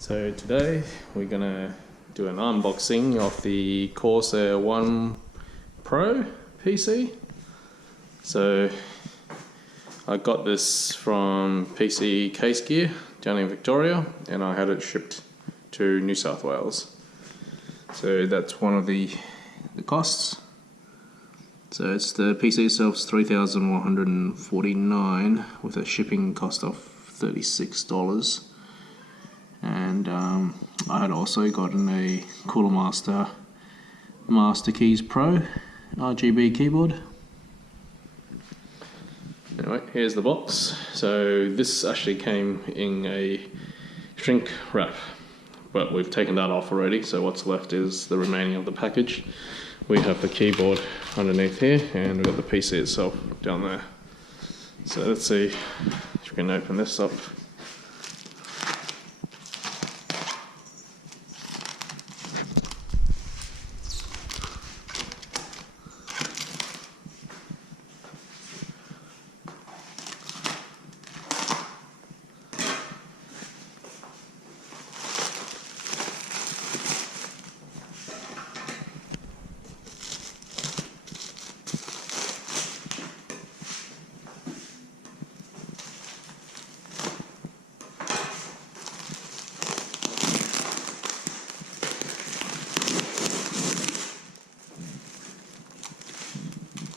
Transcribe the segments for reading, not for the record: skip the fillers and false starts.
So today we're gonna do an unboxing of the Corsair One Pro PC. So I got this from PC Case Gear down in Victoria, and I had it shipped to New South Wales. So that's one of the costs. So it's the PC itself's $3,149 with a shipping cost of $36. And I had also gotten a Cooler Master Keys Pro RGB keyboard. Anyway, here's the box. So this actually came in a shrink wrap, but we've taken that off already, so what's left is the remaining of the package. We have the keyboard underneath here, and we've got the PC itself down there. So let's see if we can open this up.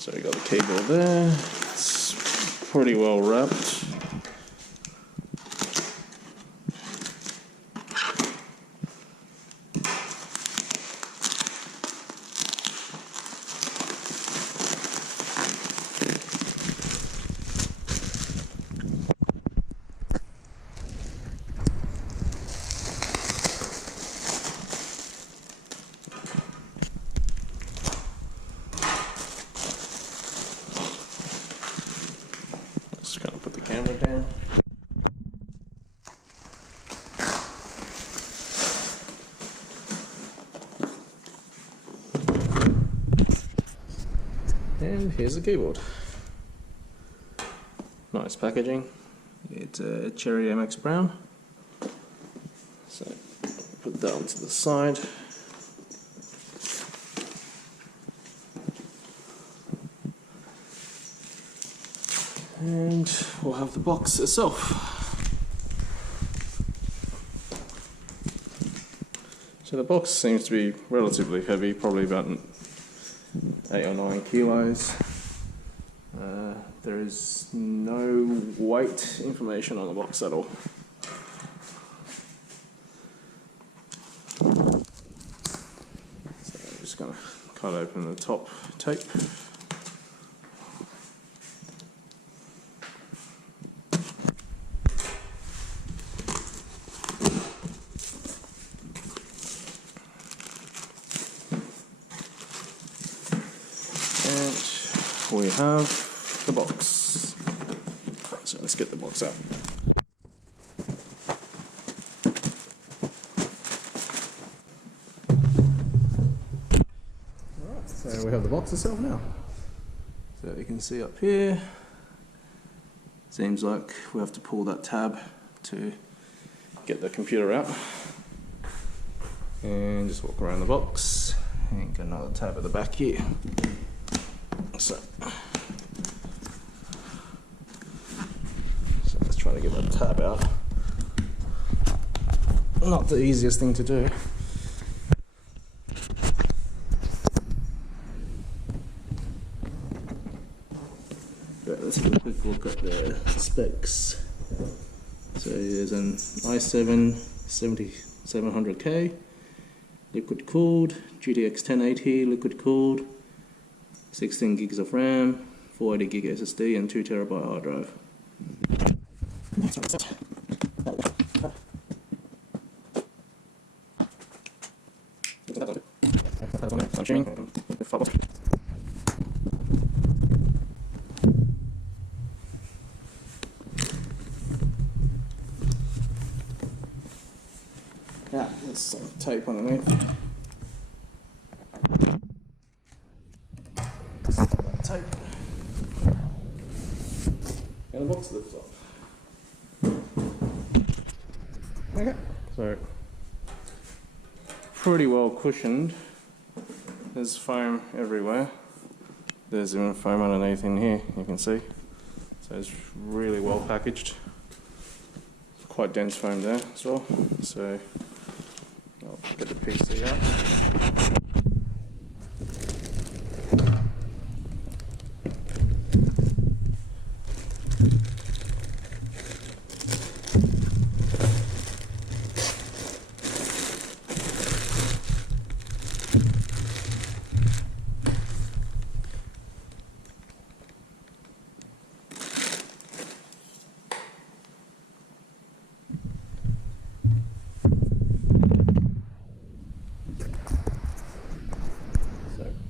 So we got the keyboard there, it's pretty well wrapped. Just gonna put the camera down. And here's the keyboard. Nice packaging. It's a cherry MX brown. So put that onto the side. And we'll have the box itself. So the box seems to be relatively heavy, probably about 8 or 9 kilos. There is no weight information on the box at all. So I'm just going to cut open the top tape. We have the box. So let's get the box out. Alright, so we have the box itself now. So you can see up here, seems like we have to pull that tab to get the computer out. And just walk around the box and get another tab at the back here. So let's try to get that tab out. Not the easiest thing to do. But let's have a quick look at the specs. So there's an i7 7700K, liquid cooled, GTX 1080 liquid cooled, 16 gigs of RAM, 480 gig SSD, and 2 terabyte hard drive. Yeah, there's some tape underneath. Tape. And the box lifts up. Okay, So pretty well cushioned. There's foam everywhere. There's even foam underneath in here, you can see. So it's really well packaged. Quite dense foam there as well. So I'll get the PC out.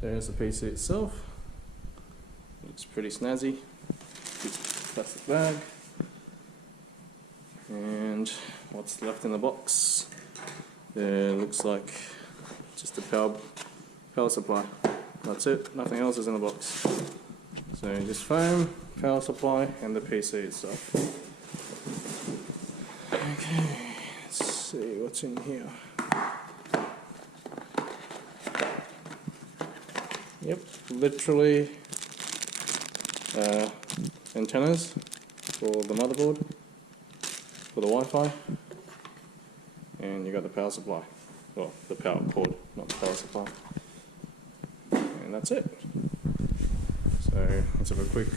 There's the PC itself. Looks pretty snazzy. Plastic bag. And what's left in the box? There looks like just a power supply. That's it. Nothing else is in the box. So just foam, power supply, and the PC itself. Okay, let's see what's in here. Yep, literally antennas for the motherboard, for the Wi-Fi, and you got the power supply. Well, the power cord, not the power supply. And that's it. So let's have a quick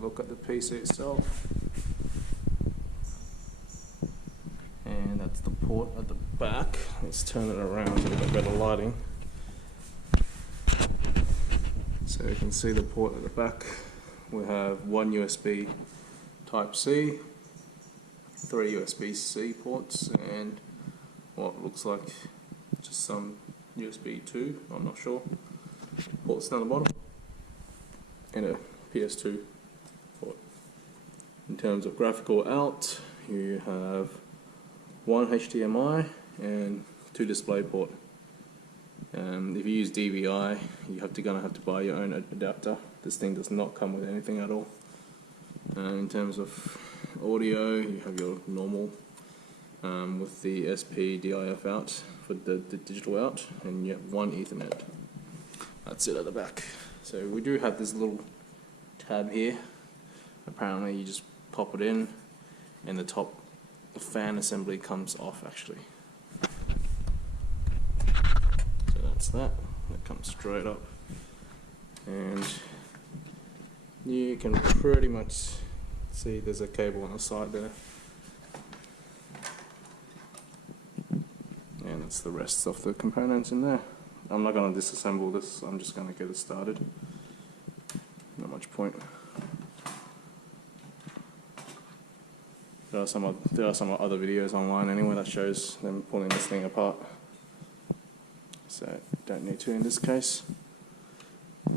look at the PC itself. And that's the port at the back. Let's turn it around so we've got better lighting. So you can see the port at the back. We have one USB Type-C, 3 USB-C ports, and what looks like just some USB 2, I'm not sure, ports down the bottom, and a PS2 port. In terms of graphical out, you have one HDMI and 2 display port. If you use DVI, you're gonna have to buy your own adapter. This thing does not come with anything at all. In terms of audio, you have your normal with the SP-DIF out for the digital out, and you have one Ethernet. That's it at the back. So we do have this little tab here. Apparently you just pop it in, and the fan assembly comes off actually. That comes straight up, and you can pretty much see there's a cable on the side there, and that's the rest of the components in there. I'm not going to disassemble this, I'm just going to get it started. Not much point. There are some other videos online anyway that shows them pulling this thing apart. So don't need to in this case. I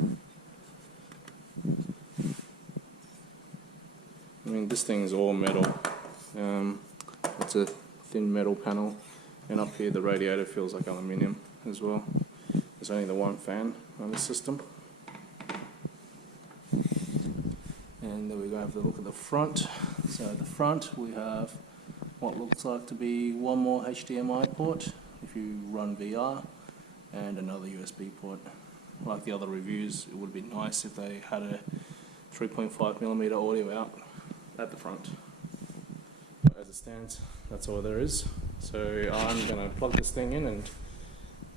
mean, this thing's all metal. It's a thin metal panel, and up here the radiator feels like aluminium as well. There's only the one fan on the system. And then we go have a look at the front. So at the front we have what looks like to be one more HDMI port if you run VR, and another USB port. Like the other reviews, it would be nice if they had a 3.5mm audio out at the front. But as it stands, that's all there is. So I'm going to plug this thing in and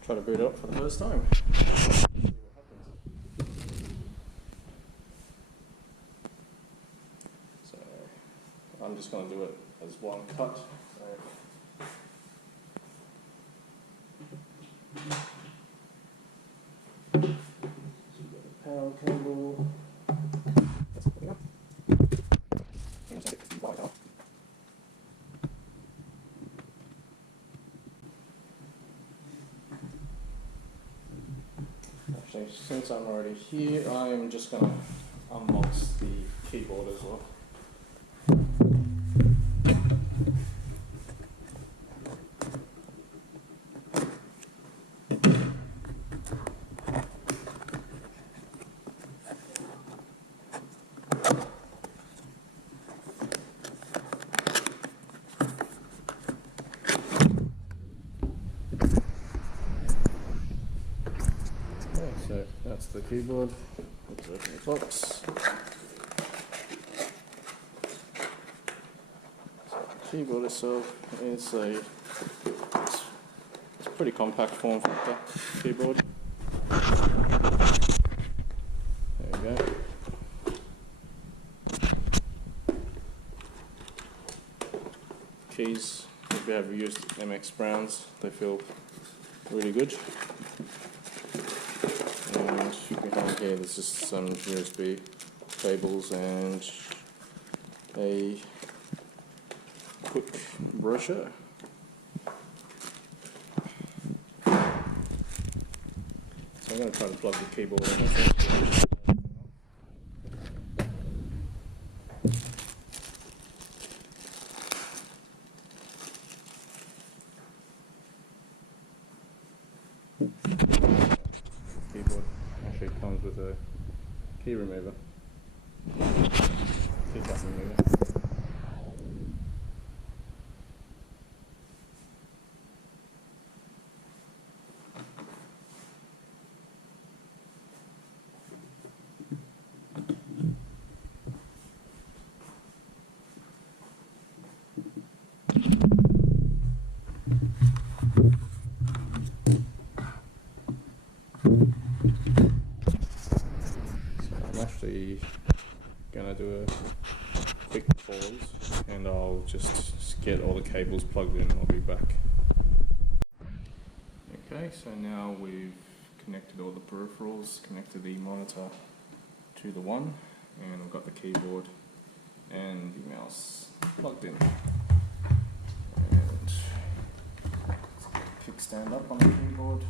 try to boot it up for the first time. See what happens. So I'm just going to do it as one cut. Power cable. Actually, since I'm already here, I'm just going to unbox the keyboard as well. that's the keyboard. Let's open the box. So the keyboard itself is it's a pretty compact form factor keyboard. There we go. Keys, if you have used MX Browns, they feel really good. And behind here there's just some USB cables and a quick brochure. So I'm going to try to plug the keyboard in. Keyboard actually comes with a key remover, key button remover. I'm actually gonna do a quick pause and I'll just get all the cables plugged in and I'll be back. Okay, so now we've connected all the peripherals, connected the monitor to the one, and we've got the keyboard and the mouse plugged in. And kickstand up on the keyboard.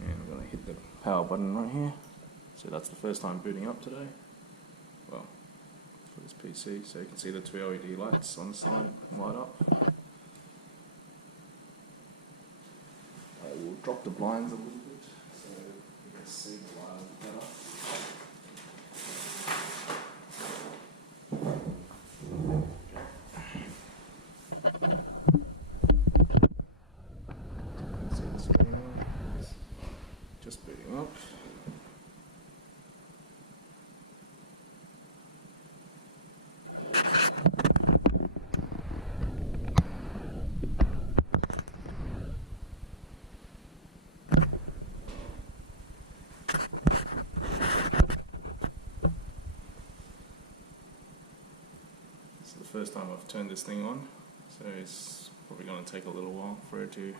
And I'm going to hit the power button right here. So that's the first time booting up today. Well, for this PC, so you can see the two LED lights on the side light up. I will drop the blinds a little bit so you can see the light better. See the screen now? It's just booting up. It's the first time I've turned this thing on, so it's probably going to take a little while for it to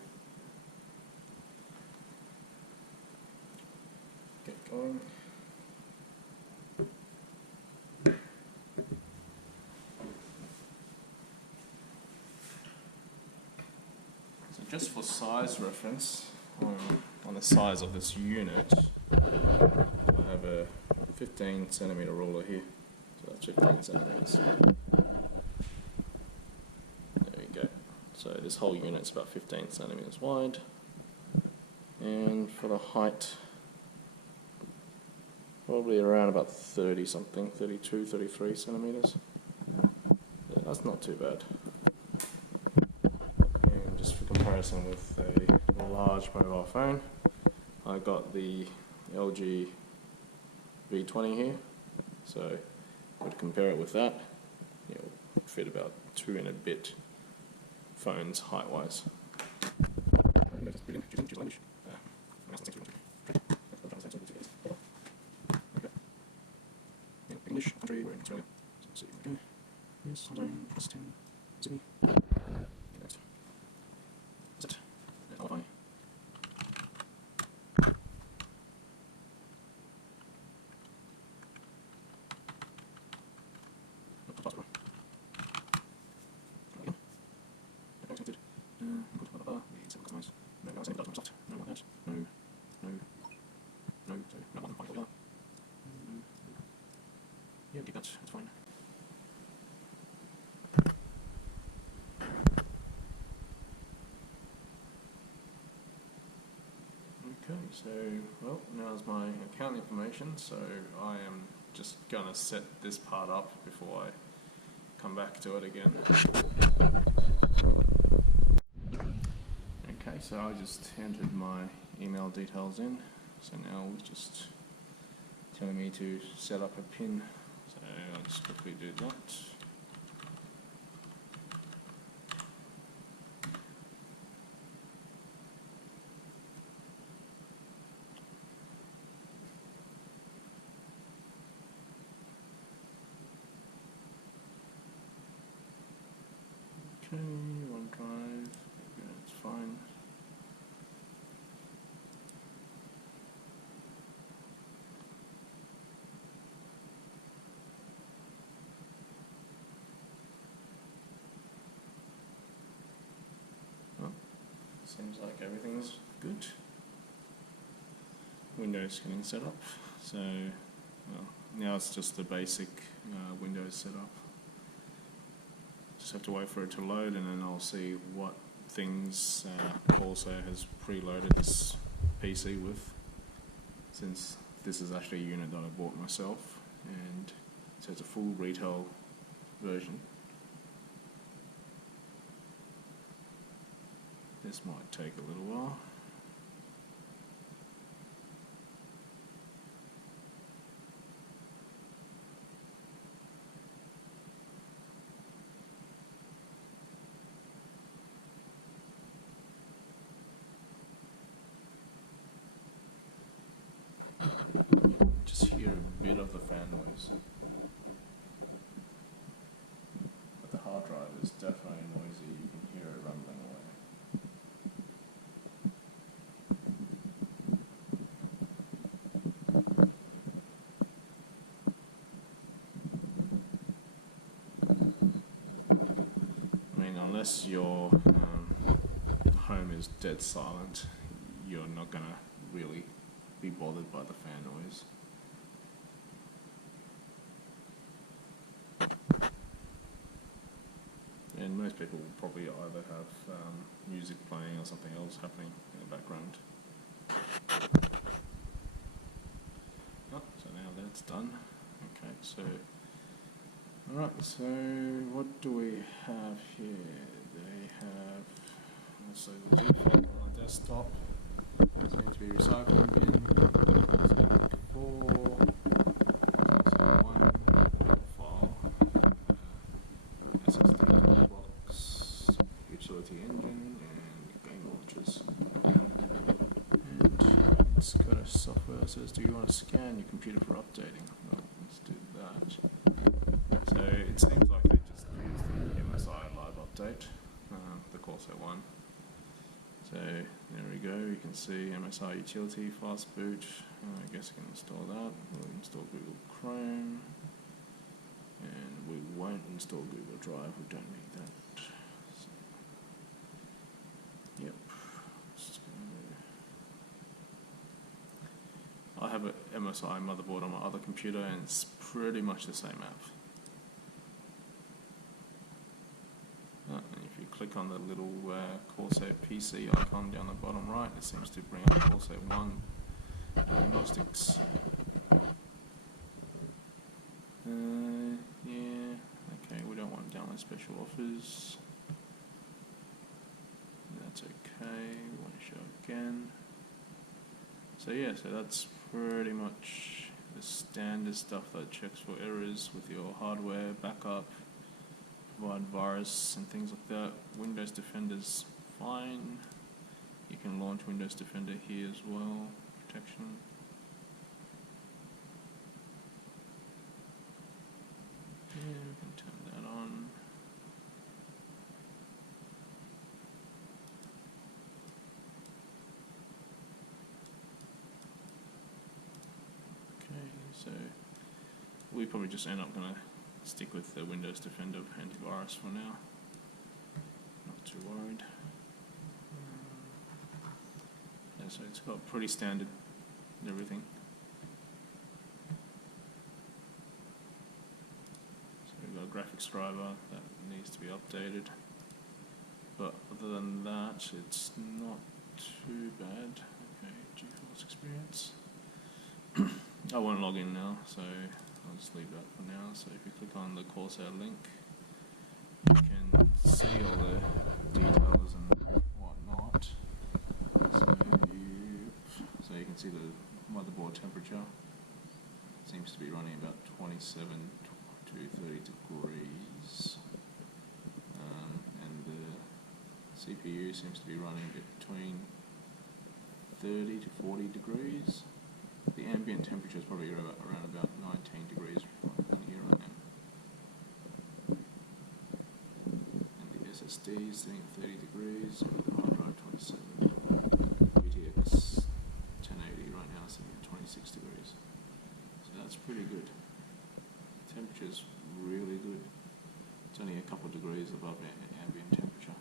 get going. So just for size reference, on the size of this unit, I have a 15 centimeter ruler here, so that's 15 centimeters. There we go. So this whole unit's about 15 centimeters wide, and for the height, probably around about 30 something, 32, 33 centimeters. Yeah, that's not too bad. And just for comparison with a large mobile phone, I got the LG V20 here, so if I would compare it with that, it would fit about 2 and a bit phones height-wise. English, country, we're in Australia. So let's see, okay. Yes, hold on, +10, Sydney. Next. That's it. There's Wi-Fi. Password. Again. No connected. Input, blah blah blah. We need some customize. No, no, same document soft. No, like that. No, no, no, so no button, point, blah. No. Yeah, keep that, that's fine. Okay, so, well, now's my account information, so I am just gonna set this part up before I come back to it again. Okay, so I just entered my email details in, So now it's just telling me to set up a pin. So I'll just quickly do that. Okay, OneDrive, okay, that's fine. Well, seems like everything's good. Windows getting set up, so well, now it's just the basic Windows setup. Just have to wait for it to load, and then I'll see what things Corsair has preloaded this PC with, since this is actually a unit that I bought myself, and so it's a full retail version. This might take a little while. Just hear a bit of the fan noise. But the hard drive is definitely noisy, you can hear it rumbling away. I mean, unless your home is dead silent, you're not going to really be bothered by the fan noise. And most people will probably either have music playing or something else happening in the background. Oh, so now that's done. Okay, so alright, so what do we have here? They have also the default on the desktop. Seems to be recycling bin. So 4, so 1 file, SSD box, utility engine, and game launchers. And it's got a software that says, do you want to scan your computer for updating? Well, let's do that. So it seems like they just used the MSI live update, the Corsair One. So there we go, you can see MSI utility, fast boot. I guess I can install that. We'll install Google Chrome, and we won't install Google Drive, we don't need that. So, yep. I have an MSI motherboard on my other computer, and it's pretty much the same app. And if you click on the little Corsair PC icon down the bottom right, it seems to bring up Corsair One diagnostics. Yeah, okay, we don't want download special offers. That's okay, we want to show again. So yeah, so that's pretty much the standard stuff that checks for errors with your hardware, backup, provide virus and things like that. Windows Defender's fine. You can launch Windows Defender here as well, protection. Yeah, we can turn that on. Okay, so we probably just end up going to stick with the Windows Defender antivirus for now. Not too worried. Yeah, so it's got pretty standard and everything. So we've got a graphics driver that needs to be updated. But other than that, it's not too bad. Okay, GeForce Experience. I won't log in now, so I'll just leave that for now. So if you click on the Corsair link, you can see all the details and whatnot. So you can see the 27 to 30 degrees, and the CPU seems to be running between 30 to 40 degrees. The ambient temperature is probably around about 19 degrees in here right now. And the SSD is sitting at 30 degrees, the hard drive 27. GTX 1080 right now is sitting at 26 degrees. So that's pretty good. Temperature's really good. It's only a couple of degrees above ambient temperature.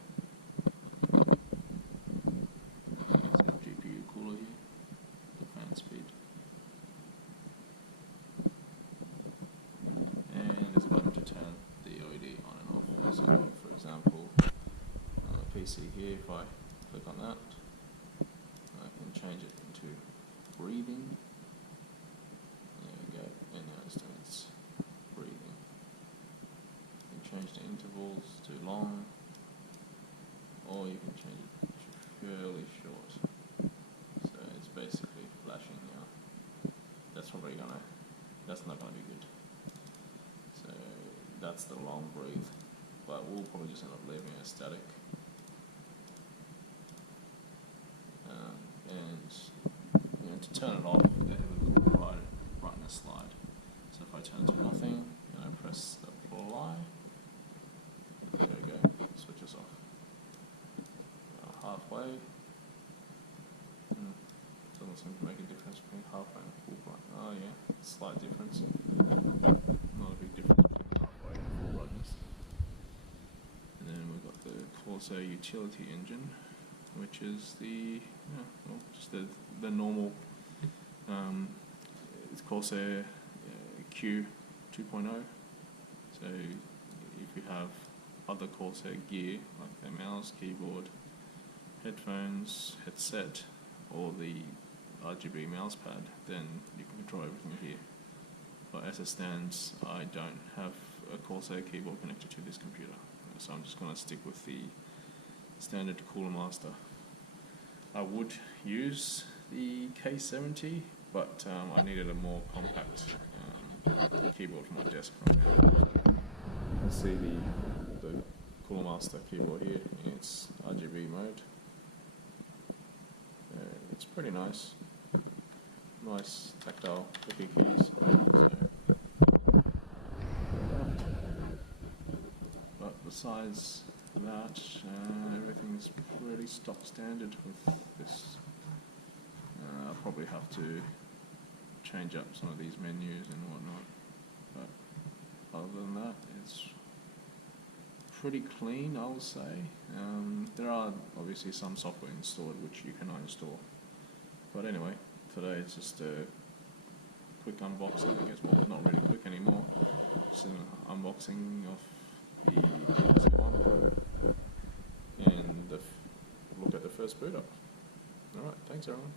GPU cooler here, fan speed. And there's a button to turn the LED on and off. So for example, on the PC here, if I click on that, I can change it into breathing. There we go, and now it's doing its breathing. You can change the intervals to long, or you can change it to fairly short. So it's basically flashing now. That's not gonna be good. So that's the long breathe, but we'll probably just end up leaving it static. And to turn it off, they have a little brightness slide. So if I turn it to nothing and I press apply, there we go, it switches off. Halfway, doesn't seem to make a difference between halfway and full brightness. Oh yeah, slight difference. Not a big difference between halfway and full brightness. And then we've got the Corsair utility engine, which is just the normal. It's Corsair Q 2.0. So if you have other Corsair gear like the mouse, keyboard, headphones, headset, or the RGB mouse pad, then you can control everything here. But as it stands, I don't have a Corsair keyboard connected to this computer, so I'm just going to stick with the standard Cooler Master. I would use the K70, but I needed a more compact keyboard for my desk right now. You can see the Cooler Master keyboard here in its RGB mode. It's pretty nice. Nice tactile clicky keys. But besides that, everything's pretty stock standard with this. I'll probably have to change up some of these menus and whatnot, but other than that, it's pretty clean, I will say. There are obviously some software installed which you cannot install, but anyway, today it's just a quick unboxing, I guess. Well, not really quick anymore, just an unboxing of the Corsair One Pro and look at the first boot up. Alright, thanks everyone.